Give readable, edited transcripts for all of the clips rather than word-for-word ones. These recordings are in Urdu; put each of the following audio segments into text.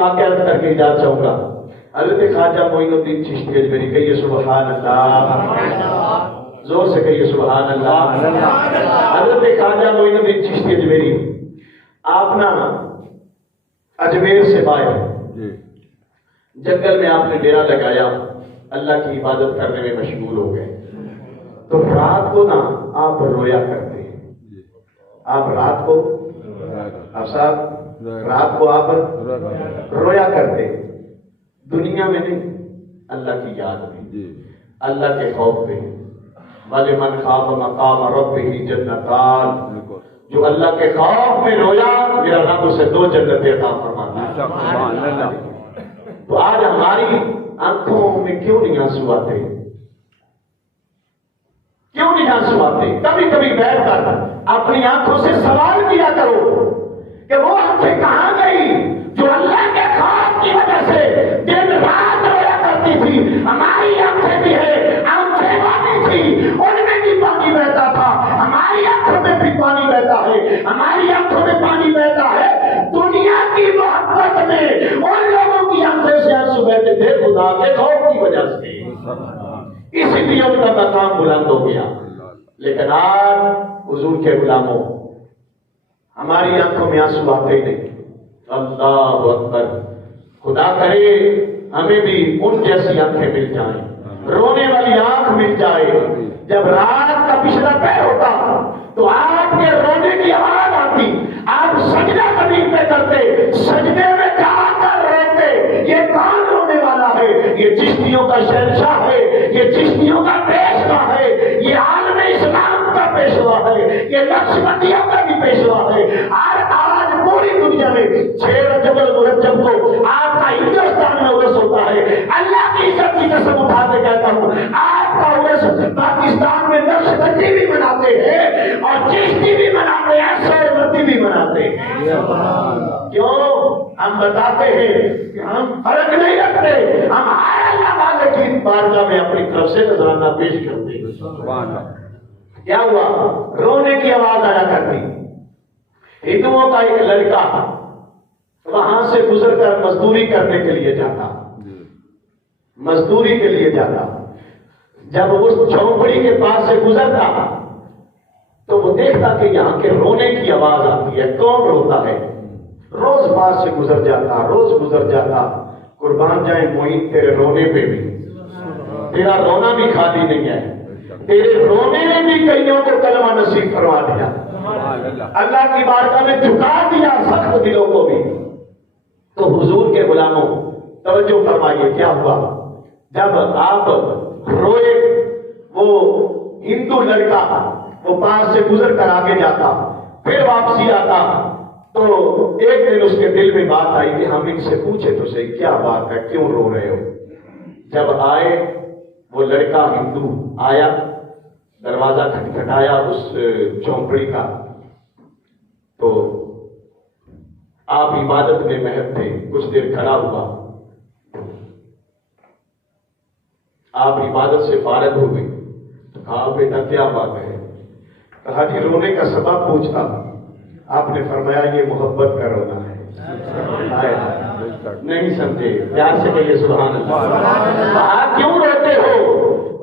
واقعہ کر کے جا چاہوں گا. حضرت خواجہ معین الدین چشتی اجمیری کہیے سبحان اللہ, زور سے کہیے سبحان اللہ. حضرت خواجہ معین الدین چشتی اجمیری آپ نا اجمیر سے باہر جنگل میں آپ نے ڈیرا لگایا, اللہ کی عبادت کرنے میں مشغول ہو گئے. تو رات کو نا آپ رویا کرتے ہیں. آپ رات کو صاحب رات کو آپ رویا کرتے, دنیا میں نہیں, اللہ کی یاد میں, اللہ کے خوف میں. وَلِمَنْ خَافَ مَقَامَ رَبِّهِ جَنَّتَانِ, جو اللہ کے خوف میں رویا میرا رب اسے 2 جنتیں عطا فرماتا ہے. تو آج ہماری آنکھوں میں کیوں نہیں آنسو آتے؟ کیوں نہیں آنسو آتے؟ کبھی کبھی بیٹھ کر اپنی آنکھوں سے سوال کیا کرو کہ وہ آنکھیں کہاں گئی جو اللہ کے خوف کی وجہ سے دن رات رویا کرتی تھی. ہماری آنکھیں بھی ہے, آنکھیں والی تھی, ان میں بھی پانی بہتا تھا. ہماری آنکھوں میں بھی پانی بہتا ہے, ہماری آنکھوں میں پانی بہتا ہے. دنیا کی محبت میں ان لوگوں کی آنکھوں سے آنسو بہتے تھے خدا کے خوف کی وجہ سے, اسی لیے ان کا مقام بلند ہو گیا. لیکن آج حضور کے غلاموں ہماری آنکھوں میں آنسو آتے ہی نہیں. اللہ اکبر, خدا کرے ہمیں بھی ان جیسی آنکھیں مل جائیں, رونے والی آنکھ مل جائے. جب رات کا پچھلا پہر ہوتا تو آپ کے رونے کی آواز آتی, آپ سجدہ زمین پہ کرتے, سجدے میں جا کر روتے. یہ کون رونے والا ہے؟ یہ چشتیوں کا شہنشاہ ہے, یہ چشتیوں کا پیشوا ہے, یہ عالم اسلام کا پیشوا ہے, یہ نقشبندیوں کا بھی پیشوا ہے. آج پوری دنیا میں 6 رجب المرجب کو آپ کا ہندوستان میں عرس ہوتا ہے. اللہ کی عزت کی قسم اٹھا کے کہتا ہوں, آپ کا عرس پاکستان میں نقشبندی بھی مناتے ہیں اور چشتی بھی مناتے ہیں, سہروردی بھی مناتے ہیں. کیوں؟ ہم بتاتے ہیں کہ ہم فرق نہیں رکھتے, ہم ہر اللہ والے کی بارگاہ میں اپنی طرف سے نذرانہ پیش کرتے ہیں. کیا ہوا؟ رونے کی آواز آیا کرتی. ہندوؤں کا ایک لڑکا وہاں سے گزر کر مزدوری کرنے کے لیے جاتا, مزدوری کے لیے جاتا. جب اس جھونپڑی کے پاس سے گزرتا تو وہ دیکھتا کہ یہاں کے رونے کی آواز آتی ہے. کون روتا ہے؟ روز پاس سے گزر جاتا, روز گزر جاتا. قربان جائیں معین تیرے رونے پہ بھی, تیرا رونا بھی خالی نہیں ہے, تیرے رونے نے بھی کئیوں کو کلمہ نصیب کروا دیا, اللہ کی بارگاہ میں جھکا دیا سخت دلوں کو بھی. تو حضور کے غلاموں توجہ فرمائیے کیا ہوا. جب آپ روئے, وہ ہندو لڑکا وہ پاس سے گزر کر آگے جاتا, پھر واپسی آتا, تو ایک دن اس کے دل میں بات آئی کہ ہم ان سے پوچھے تو صحیح کیا بات ہے, کیوں رو رہے ہو. جب آئے وہ لڑکا ہندو آیا, دروازہ کھٹکھٹایا اس جھونپڑی کا, تو آپ عبادت میں مہر تھے. کچھ دیر کھڑا ہوا, آپ عبادت سے فارغ ہو گئے. کہا بیٹا کیا بات ہے؟ کہا جی رونے کا سبب پوچھا. آپ نے فرمایا یہ محبت کا رونا ہے. نہیں سمجھے, پیار سے کہیے سبحان اللہ. کیوں روتے ہو؟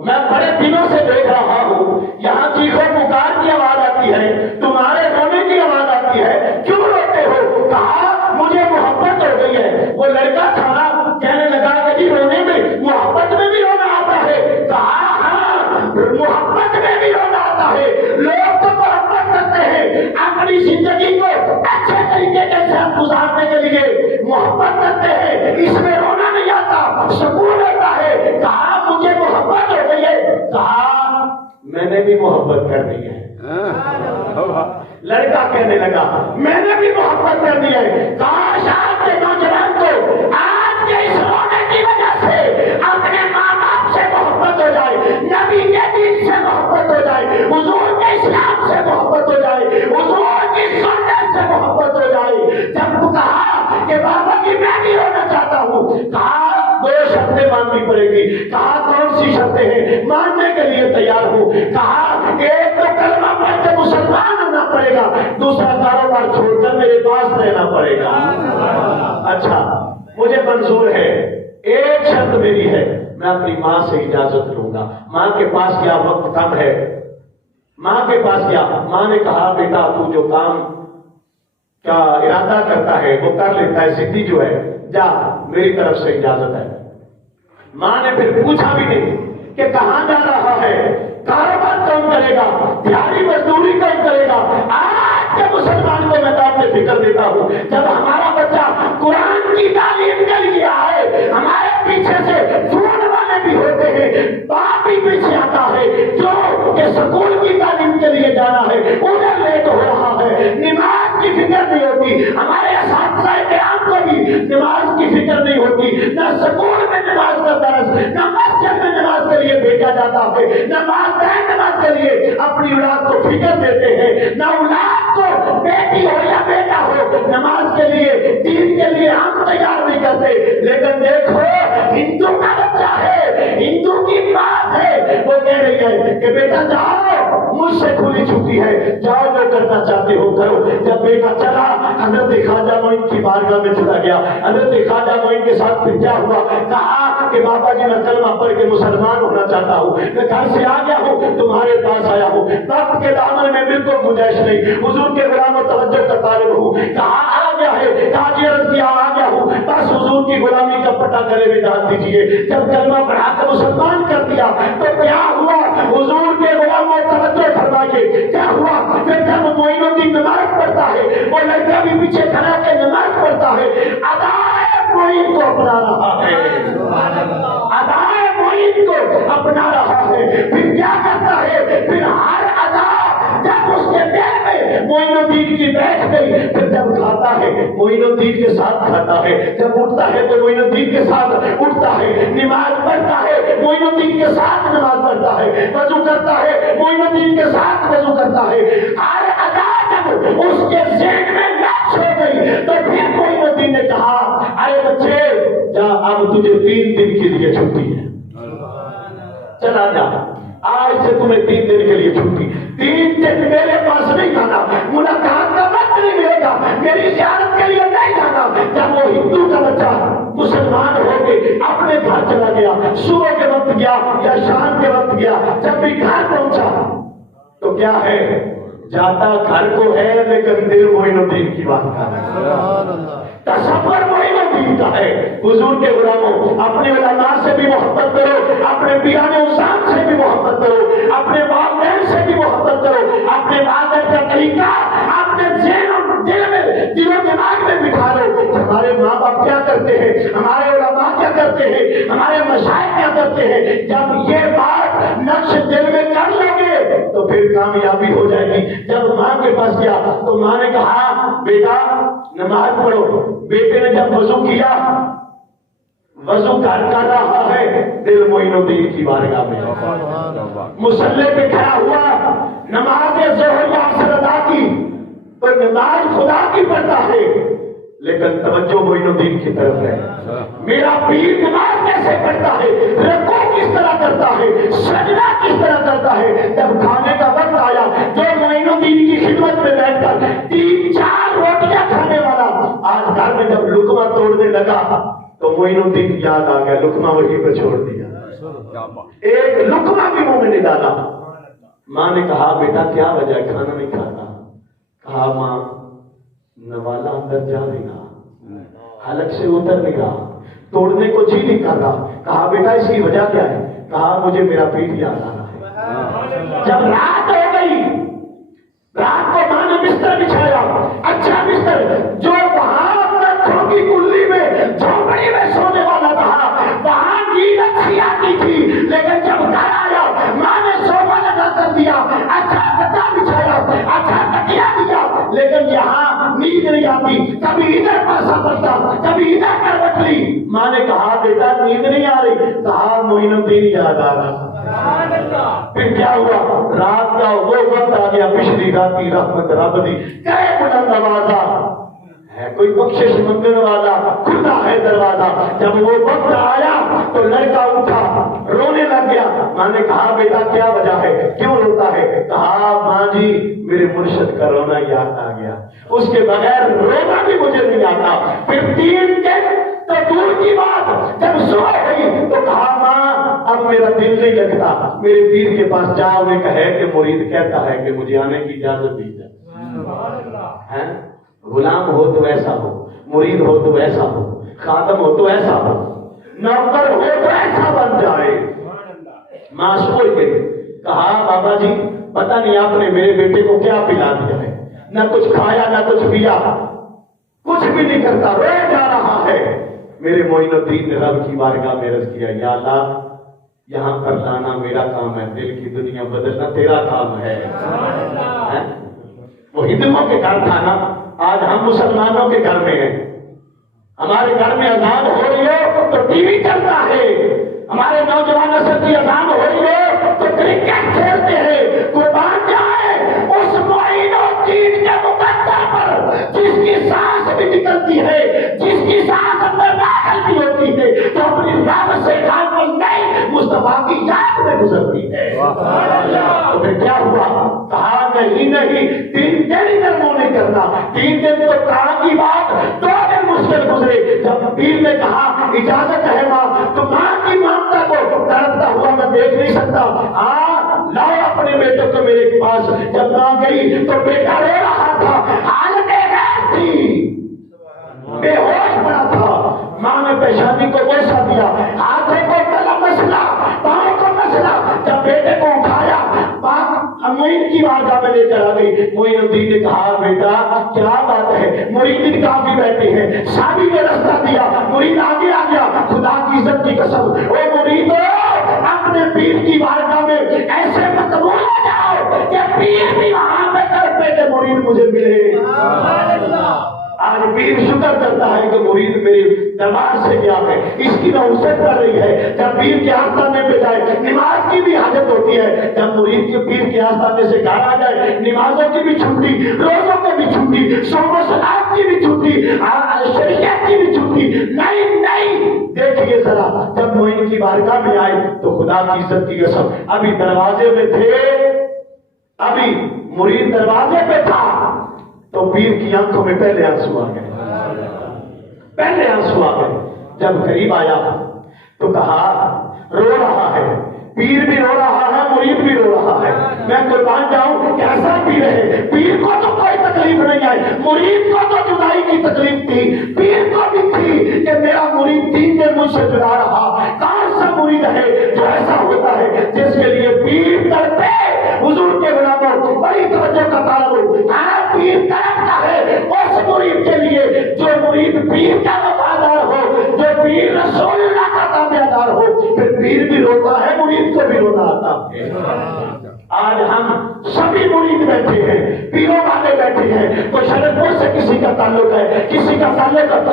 میں بڑے دنوں سے دیکھ رہا ہوں یہاں چیخو پکار کی آواز آتی ہے, تمہارے رونے کی آواز آتی ہے, کیوں روتے ہو؟ کہا مجھے محبت ہو گئی ہے. وہ لڑکا تھا کہنے لگا کہ جی رونے میں محبت میں بھی رونا آتا ہے. کہا ہاں محبت میں بھی رونا آتا ہے. لوگ تو محبت کرتے ہیں, اپنی زندگی کو اچھے طریقے کے ساتھ گزارنے کے لیے محبت کرتے ہیں, اس میں رونا نہیں آتا, سکون ہوتا ہے. کہا مجھے محبت ہو گئی ہے. کہا میں نے بھی محبت کرنی ہے. لڑکا کہنے لگا میں نے بھی محبت کرنی ہے. کاش آپ کے نوجوان کو آج کے اس رونے کی وجہ سے اپنے ماں باپ سے محبت ہو جائے, نبی کے دین سے محبت ہو جائے, حضور کے اسلام سے محبت ہو جائے, حضور کی سنت سے محبت ہو جائے. جب وہ کہا کہ بابا جی میں بھی رونا چاہتا ہوں, کہا 2 شرطیں ماننی پڑے گی. کہا کون سی شرطیں ہیں؟ ماننے کے لیے تیار ہوں. کہا ایک تو کلمہ پڑھ کے مسلمان ہونا پڑے گا, دوسرا کاروبار چھوڑ کر میرے پاس رہنا پڑے گا. اچھا مجھے منظور ہے، ایک شرط میری ہے، میں اپنی ماں سے اجازت لوں گا۔ ماں کے پاس کیا وقت کم ہے، ماں کے پاس کیا؟ ماں نے کہا بیٹا تو جو کام کا ارادہ کرتا ہے وہ کر لیتا ہے، ضدی جو ہے، جا میری طرف سے اجازت ہے۔ ماں نے پھر پوچھا بھی نہیں کہ کہاں جا رہا ہے، کاروبار کون کرے گا، دیہاڑی مزدوری کون کرے گا۔ آج کے مسلمان کو میں بات سے فکر دیتا ہوں، جب ہمارا بچہ قرآن کی تعلیم کے لیے آئے، ہمارے پیچھے سے چھوڑنے والے بھی ہوتے ہیں، باپ بھی پیچھے آتا ہے جو کہ سکول کی تعلیم کے لیے جانا ہے، ادھر لیٹ ہو رہا ہے، نماز کی فکر نہیں ہوتی۔ ہمارے اساتذہ کرام کو بھی نماز کی فکر نہیں ہوتی، نہ سکول میں نماز کا درس، نہ مسجد میں نماز کے لیے بھیجا جاتا ہے، نہ والدین نماز کے لیے اپنی اولاد کو فکر دیتے ہیں، نہ اولاد کو بیٹی ہو یا بیٹا ہو نماز کے لیے، دین کے لیے ہم تیار نہیں کرتے۔ لیکن دیکھو ہندو کا بچہ ہے، ہندو کی بات ہے، وہ کہہ رہی ہے کہ بیٹا جاؤ مجھ سے کھلی چھٹی ہے، جاؤ جو کرنا چاہتے ہو کرو۔ جب بیٹا چلا حضرت خواجہ معین کی بارگاہ میں چلا گیا، حضرت خواجہ معین کے ساتھ پھر کیا ہوا، کہا کہ بابا جی میں کلمہ پڑھ کے مسلمان ہونا چاہتا ہوں، میں گھر سے آ گیا ہوں تمہارے پاس آیا ہوں، وقت کے دامن میں بالکل گنجائش نہیں، حضور کے غلام و توجہ کا طالب ہوں۔ کہا آ گیا ہے، کہا جی عرض کیا آ گیا ہوں، بس حضور کی غلامی کا پٹا گلے میں ڈال دیجیے۔ جب کلمہ پڑھا کر مسلمان کر دیا تو کیا ہوا، حضور کے غلام و توجہ فرمائیے کیا ہوا، پھر جب معین الدین نماز پڑھتا ہے، وہ لڑکا بھی پیچھے کھڑا کے نماز پڑھتا ہے، ادائے معین کو اپنا رہا ہے، ادائے معین کو اپنا رہا ہے۔ پھر کیا کرتا ہے، پھر ہر ادا جب اس کے دل میں معین الدین کی بیٹھ گئی، پھر جب کھاتا ہے معین الدین کے ساتھ کھاتا ہے، جب اٹھتا ہے تو معین الدین کے ساتھ اٹھتا ہے، نماز پڑھتا ہے معین الدین کے ساتھ نماز پڑھتا ہے، وضو کرتا ہے معین الدین کے ساتھ وضو کرتا ہے۔ ہر ادا جب اس کے ذہن میں نقش ہو گئی تو پھر معین الدین نے کہا ارے بچے جا اب تجھے 3 دن کے لیے چھٹی ہے، چلا جا، آج سے تمہیں 3 دن کے لیے چھٹی، 3 دن میرے پاس نہیں جانا، ملاقات کا وقت نہیں ملے گا، میری زیارت کے لیے نہیں جانا۔ جب وہ ہندو کا بچہ مسلمان ہو کے اپنے گھر چلا گیا، صبح کے وقت گیا یا شام کے وقت گیا، جب بھی گھر پہنچا تو کیا ہے، جاتا گھر کو ہے لیکن دل معین الدین کی بات کا ہے، تصور معین الدین کا ہے۔ حضور کے غلاموں اپنے علماء سے بھی محبت کرو، اپنے پیران عظام سے بھی محبت کرو، اپنے والدین سے بھی محبت کرو، اپنے والدین کا طریقہ اپنے ذہن اور دل میں، دل و دماغ میں بٹھا لو۔ ہمارے ماں باپ کیا کرتے ہیں، ہمارے علماء کیا کرتے ہیں، ہمارے مشائخ کیا کرتے ہیں، جب یہ بات نقش دل میں کر لو گے تو پھر کامیابی ہو جائے گی۔ جب ماں کے پاس گیا تو ماں نے کہا بیٹا نماز پڑھو۔ بیٹے نے جب وضو کیا، وضو کر رہا ہے، دل معین الدین کی بارگاہ میں، مصلی پہ کھڑا ہوا، نماز ظہر یا عصر ادا کی تو نماز خدا کی پڑھتا ہے لیکن توجہ معین الدین کی طرف ہے۔ میرا پیر نماز کیسے پڑھتا ہے، رکوع کس طرح کرتا ہے، سجدہ کس طرح کرتا ہے۔ جب کھانے کا وقت آیا، جو معین الدین کی خدمت میں بیٹھ کر 3-4 روٹیاں کھانے والا آج گھر میں جب لقمہ توڑنے لگا تو معین الدین یاد آ گیا، لقمہ وہیں پہ چھوڑ دیا، ایک لقمہ بھی منہ میں نہیں ڈالا۔ ماں نے کہا بیٹا کیا وجہ ہے کھانا نہیں کھاتا؟ کہا ماں نوالا اندر جا نہیں رہا، حلق سے اتر نہیں رہا، توڑنے کو جی نہیں کر رہا۔ کہا بیٹا اس کی وجہ کیا ہے؟ کہا مجھے میرا پیٹ یاد آ رہا ہے۔ جب رات ہو گئی، رات کو ماں نے بستر بچھایا، اچھا بستر جو وہاں درختوں کی کلی میں جھونپڑی میں سونے والا تھا، وہاں نیند اچھی آتی تھی، لیکن جب گھر آیا ماں نے صوفہ لگا کر دیا، اچھا گدا بچھایا، اچھا تکیا دیا، لیکن یہاں نیند نہیں آتی، کبھی ادھر پاسا پڑتا، کبھی ادھر کروٹ لی۔ ماں نے کہا بیٹا نیند نہیں آ رہی؟ کہا معین الدین یاد آ رہا۔ پھر کیا ہوا، رات کا وہ وقت آ گیا، پچھلی رات کی رحمت رب دی کرے بلند آوازہ ہے، کوئی بخشش منگنے والا کھلا ہے دروازہ۔ جب وہ وقت آیا تو لڑکا اٹھا، رونے لگ گیا۔ ماں نے کہا بیٹا کیا وجہ ہے، کیوں روتا ہے؟ کہا ماں جی میرے مرشد کا رونا یاد آ گیا، اس کے بغیر رونا بھی مجھے نہیں آتا۔ پھر 3 دن تو دل نہیں لگتا، میرے پیر کے پاس جاؤ، نے کہے کہ مرید کہتا ہے کہ مجھے آنے کی اجازت دی جائے۔ غلام ہو تو ایسا ہو، مرید ہو تو ایسا ہو، خادم ہو تو ایسا ہو، نوکر ہو تو ایسا بن جائے۔ ماں سوچ گئی، کہا بابا جی پتہ نہیں آپ نے میرے بیٹے کو کیا پلا دیا ہے، نہ کچھ کھایا نہ کچھ پیا، کچھ بھی نہیں کرتا، رو جا رہا ہے۔ میرے معین الدین نے رب کی بارگاہ میں عرض کیا، یا اللہ یہاں پر لانا میرا کام ہے، دل کی دنیا بدلنا تیرا کام ہے۔ وہ ہندوؤں کے گھر تھا نا، آج ہم مسلمانوں کے گھر میں ہیں۔ ہمارے گھر میں اذان ہو رہی ہے تو ٹی وی چلتا ہے، ہمارے نوجوان نسل کی اذان ہو رہی ہے تو کرکٹ کھیلتے ہیں۔ قربان جائے اس معین الدین کے مقدر پر جس کی سانس بھی نکلتی ہے، جس کی سانس اندر داخل بھی ہوتی ہے، تو اپنی رب سے غافل نہیں مصطفیٰ کی یاد میں گزرتی ہے۔ تو پھر کیا ہوا؟ کہا نہیں تین دن نرمو نہیں کرنا، 3 دن تو کہا کی بات 2 دن مشکل گزرے۔ جب پیر نے کہا اجازت ہے ماں، تو ماں کی ممتا کو تڑپتا ہوا میں دیکھ نہیں سکتا، لاؤ اپنے بیٹے کو میرے پاس۔ جب ماں گئی تو بیٹا رو رہا تھا، حالت غیر تھی، بے ہوش پڑا تھا۔ ماں نے پیشانی کو بوسہ دیا، ہاتھوں کو قلم مسلا، پاؤں کو مسلا۔ جب بیٹے کو اٹھایا معین کی بارگاہ میں لے کر آ گئی۔ معین الدین نے کہا بیٹا کیا بات ہے؟ مرید کافی بیٹھے ہیں، شادی میں رستہ دیا، مرید آگے آ گیا۔ خدا کی عزت کی قسم، او مرید اپنے پیر کی بارگاہ میں ایسے مقبول ہو جاؤ کہ پیر بھی وہاں پہ تڑپے کہ مرید مجھے ملے۔ آج پیر شکر کرتا ہے کہ مرید میرے دربار سے گیا ہے، اس کی نوسط کر رہی ہے۔ جب پیر کے آستانے پہ جائے نماز کی بھی حاجت ہوتی ہے، جب مرید کے پیر کے آستانے سے گھر آ جائے نمازوں کی بھی چھٹی، روزوں کی بھی چھٹی، صوم و صلات کی بھی چھٹی، شریعت کی بھی چھٹی۔ نہیں دیکھیے ذرا، جب معین کی بارگاہ میں آئے تو خدا کی عزت کی قسم ابھی دروازے میں تھے، ابھی مرید دروازے پہ تھا تو پیر کی آنکھوں میں پہلے آنسو آ گئے، پہلے آنسو آ گئے۔ جب قریب آیا تو کہا رو رہا ہے، پیر بھی رو رہا ہے، مرید بھی رو رہا ہے۔ میں قربان جاؤں کیسا پیر ہے؟ پیر کو تو کوئی تکلیف نہیں آئی، مرید کو تو جدائی کی تکلیف تھی، پیر کو بھی تھی کہ میرا مرید 3 دن مجھ سے جدا رہا۔ کون سا مرید ہے جو ایسا ہوتا ہے جس کے لیے پیر تڑپے؟ حضور کے غلاموں بڑی توجہ کا تعلق، پیر تڑپتا ہے اس مرید کے لیے جو مرید پیر کا وفادار ہو، جو پیر رسول اللہ کا تابعدار ہو۔ پھر پیر بھی روتا ہے، مرید کو بھی رونا آتا ہے۔ آج ہم سبھی مرید بیٹھے ہیں، پیروں والے بیٹھے ہیں، کوئی شرط پور سے کسی کا تعلق ہے، کسی کا تعلق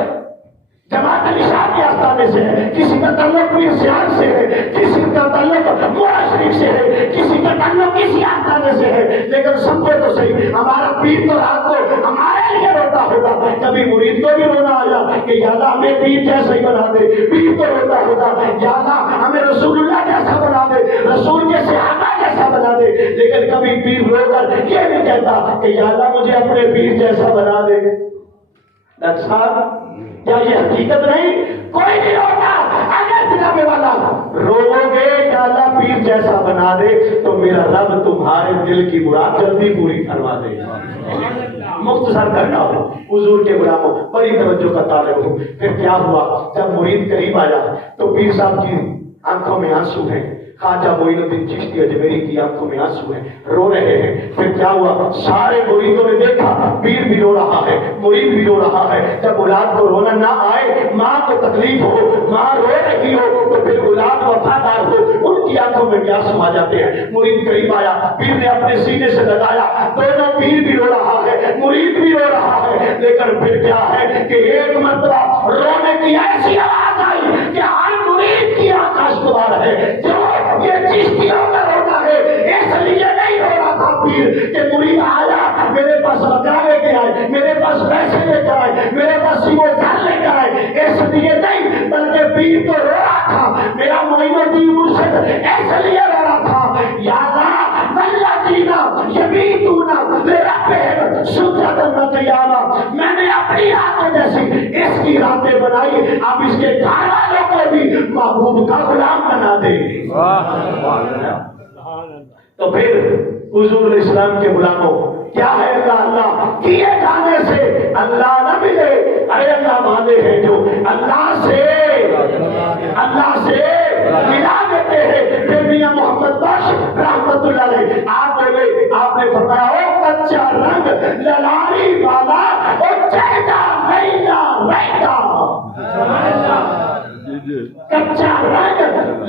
جماعت نشاد کے آستانے سے ہے، کسی کا تعلق پیر سیال سے ہے، کسی کا تعلق مولا شریف سے ہے، کسی کا تعلق کسی آستانے سے ہے، لیکن سمجھو تو صحیح ہمارا پیر تو رات کو ہمارے لیے روتا ہوگا۔ کبھی مرید کو بھی رونا آیا کہ یا اللہ ہمیں پیر جیسا ہی بنا دے، پیر تو روتا ہوگا یا اللہ ہمیں رسول اللہ جیسا بنا دے، رسول کے صحابہ جیسا بنا دے، لیکن کبھی پیر رو کر یہ نہیں کہتا کہ یا اللہ مجھے اپنے پیر جیسا بنا دے۔ ڈاکٹر صاحب کیا یہ حقیقت نہیں؟ کوئی نہیں روتا۔ اگر جناب والا رو گے کہ اللہ پیر جیسا بنا دے تو میرا رب تمہارے دل کی مراد جلدی پوری کروا دے گا۔ مختصر کرنا ہو حضور کے غلاموں بڑی توجہ کا طالب ہوں۔ پھر کیا ہوا؟ جب مرید قریب آیا تو پیر صاحب کی آنکھوں میں آنسو ہیں، خواجہ معین الدین چشتی اجمیری کی آنکھوں میں آنسو ہیں، رو رہے ہیں۔ پھر کیا ہوا؟ سارے مریدوں نے دیکھا پیر بھی رو رہا ہے، مرید بھی رو رہا ہے۔ جب اولاد کو رونا نہ آئے، ماں کو تکلیف ہو، ماں رو رہی ہو تو پھر اولاد وفادار ہو، ان کی آنکھوں میں بھی آنسو آ جاتے ہیں۔ مرید قریب آیا، پیر نے اپنے سینے سے لگایا، دونوں پیر بھی رو رہا ہے، مرید بھی رو رہا ہے، لیکن پھر کیا ہے کہ ایک مرتبہ رونے کی ایسی آواز آئی کہ ہر مرید کی آنکھ اشکبار ہے۔ جو یہ چشتیوں کا رونا ہے، اس لیے نہیں رو رہا تھا پیر کہ مرید آیا میرے پاس لگا لے کے آئے، میرے پاس پیسے لے کر آئے، میرے پاس سیمو جان لے کر آئے، اس لیے نہیں، بلکہ پیر تو رو رہا تھا میرا معین الدین مرشد اس لیے رو رہا تھا یا اللہ والذین یبیتون لربہم سجدا وقیاما، میں نے اپنی ہماری راتیں جیسی اس کی راتیں بنائی، اب اس کے گھر والوں کو بھی محبوب کا غلام بنا دے۔ تو پھر حضور علیہ السلام کے غلاموں کیا ہے اللہ اللہ کیے جانے سے اللہ نہ ملے؟ ارے اللہ والے ہیں جو اللہ سے ملا دیتے ہیں۔ پھر میاں محمد بخش رحمت اللہ علیہ آپ بولے، آپ نے فرمایا او کچا رنگ للاری والا او چہتا رہتا رہتا، کچا رنگ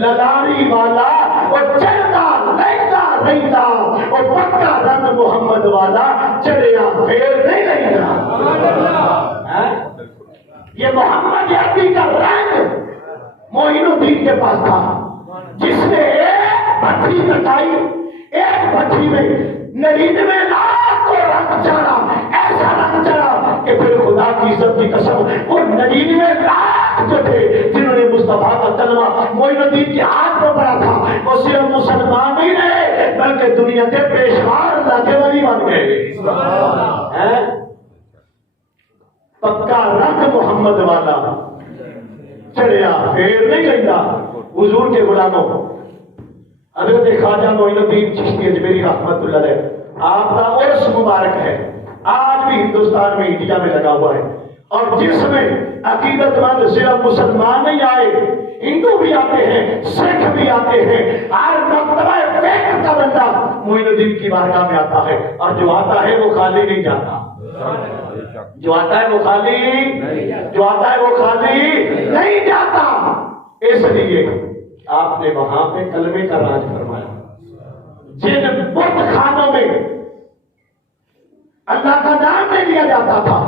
للاری والا او چہتا رہتا رہتا، او پکا رنگ محمد والا چڑیا پھیر نہیں رہتا۔ یہ محمد عربی کا رنگ معین الدین کے پاس تھا، جس نے ایک بھٹی کٹائی، ایک بھٹی میں 99 لاکھ کو رنگ چڑھا، ایسا رنگ چڑھا کہ پھر خدا کی عزت کی قسم وہ 99 لاکھ جو تھے جنہوں نے مصطفیٰ کا کلمہ معین الدین کے ہاتھ میں پڑا تھا، وہ صرف مسلمان ہی نہیں بلکہ دنیا کے پیشوار اللہ کے ولی بن گئے۔ پکا رنگ محمد والا چڑیا پھیر نہیں رہتا۔ حضور کے غلاموں حضرت خواجہ معین الدین چشتی اجمیری رحمت اللہ علیہ آپ کا عرس مبارک ہے، آج بھی ہندوستان میں انڈیا میں لگا ہوا ہے، اور جس میں عقیدت مند صرف مسلمان نہیں آئے، ہندو بھی آتے ہیں، سکھ بھی آتے ہیں، ہر مرتبہ فکر کا بندہ معین الدین کی بارگاہ میں آتا ہے، اور جو آتا ہے وہ خالی نہیں جاتا، جو آتا ہے وہ خالی نہیں جاتا۔ اس لیے آپ نے وہاں پہ کلمے کا راج فرمایا۔ جن بت خانوں میں اللہ کا نام نہیں لیا جاتا تھا،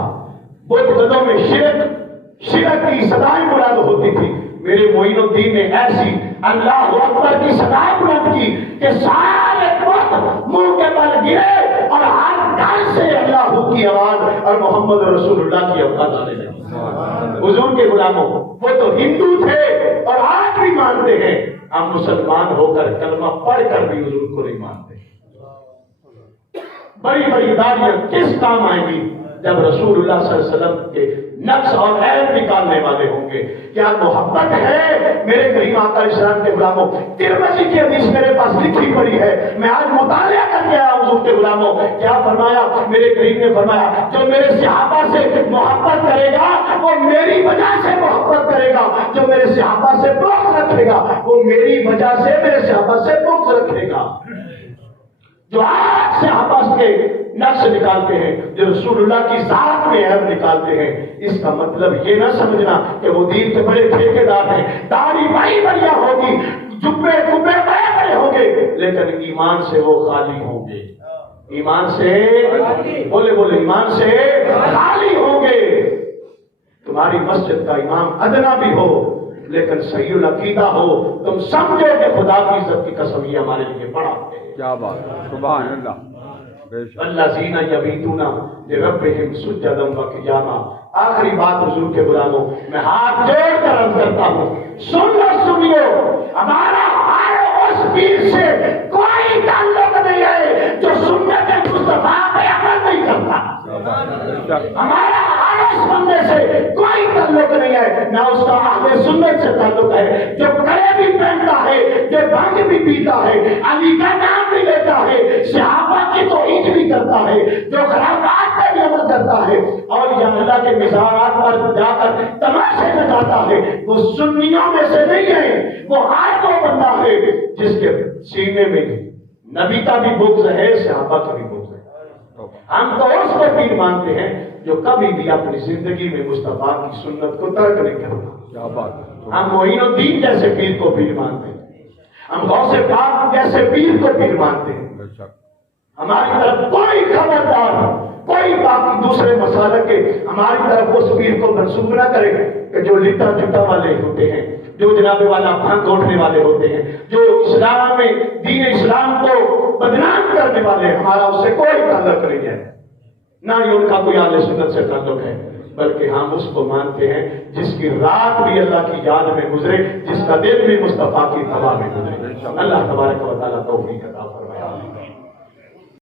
بت گدوں میں شرک کی صدائیں بلند ہوتی تھی، میرے معین الدین نے ایسی اللہ اکبر کی صدائیں بلند کی کہ سارے بت منہ کے بل گرے اور ہر گھر سے اللہ کی آواز اور محمد رسول اللہ کی آواز آنے لگی۔ حضور کے غلاموں وہ تو ہندو تھے اور آج بھی مانتے ہیں، ہم مسلمان ہو کر کلمہ پڑھ کر بھی حضور کو نہیں مانتے۔ بڑی بڑی داڑیاں کس کام آئیں گی جب رسول اللہ صلی اللہ علیہ وسلم کے نقص اور عیب نکالنے والے ہوں گے؟ کیا محبت ہے میرے کریم آقا علیہ السلام کے غلاموں؟ ترمذی کی حدیث میرے پاس لکھی پڑی ہے، میں آج مطالعہ کر کے آیا حضور کے غلاموں۔ کیا فرمایا میرے کریم نے؟ فرمایا جو میرے صحابہ سے محبت کرے گا وہ میری وجہ سے محبت کرے گا، جو میرے صحابہ سے بغض رکھے گا وہ میری وجہ سے میرے صحابہ سے بغض رکھے گا۔ جو آج سے آپس کے نقش نکالتے ہیں، جو رسول اللہ کی ذات میں عیب نکالتے ہیں، اس کا مطلب یہ نہ سمجھنا کہ وہ دین کے بڑے ٹھیکیدار ہیں، داڑھی بڑی بڑھیا ہوگی، جبے بڑے بڑے ہوں گے، لیکن ایمان سے وہ خالی ہوں گے، ایمان سے بولے ایمان سے خالی ہوں گے۔ تمہاری مسجد کا امام ادنا بھی ہو لیکن صحیح العقیدہ ہو، تم سمجھو کہ خدا کی عزت کی قسم یہ ہمارے لیے بڑا ہے۔ کیا بات ہے، سبحان اللہ۔ الذین یبیتون لربہم سجدا وقیاما۔ آخری بات حضور کے غلاموں، میں ہاتھ جوڑ کر عرض کرتا ہوں، سنیو، ہمارا ہر اس پیر سے کوئی تعلق نہیں ہے جو سنت مصطفیٰ پہ عمل نہیں کرتا، ہمارا ہر اس بندے سے کوئی تعلق نہیں ہے، نہ اس کا اہل سنت سے تعلق ہے، جو کڑے بھی پہنتا ہے، جو بھنگ بھی پیتا ہے، علی کا نام بھی لیتا ہے، صحابہ کی توہین بھی کرتا ہے، جو خرافات پہ بھی عمل کرتا ہے، اور یا اللہ کے مزارات پر جا کر تماشے لگاتا ہے، وہ سنیوں میں سے نہیں ہے، وہ ہر وہ بندہ ہے جس کے سینے میں نبی کا بھی بغض ہے، صحابہ کا بھی بغض ہے۔ ہم تو اس کو پیر مانتے ہیں جو کبھی بھی اپنی زندگی میں مصطفیٰ کی سنت کو ترک نہیں کرتا۔ ہم معین الدین جیسے پیر کو پیر مانتے ہیں، ہم غوث پاک جیسے پیر کو پیر مانتے ہیں۔ ہماری طرف کوئی خبردار کوئی باقی دوسرے مسالے کے ہماری طرف اس پیر کو منسوب نہ کرے کہ جو لٹا جٹا والے ہوتے ہیں، جو جناب والا بھنگ اٹھنے والے ہوتے ہیں، جو اسلام میں دین اسلام کو بدنام کرنے والے، ہمارا اس سے کوئی تعلق نہیں ہے، نہ ہی ان کا کوئی اہل سنت سے تعلق ہے، بلکہ ہم اس کو مانتے ہیں جس کی رات بھی اللہ کی یاد میں گزرے، جس کا دن بھی مصطفیٰ کی تباہ میں گزرے۔ اللہ تبارک و تعالیٰ توفیق عطا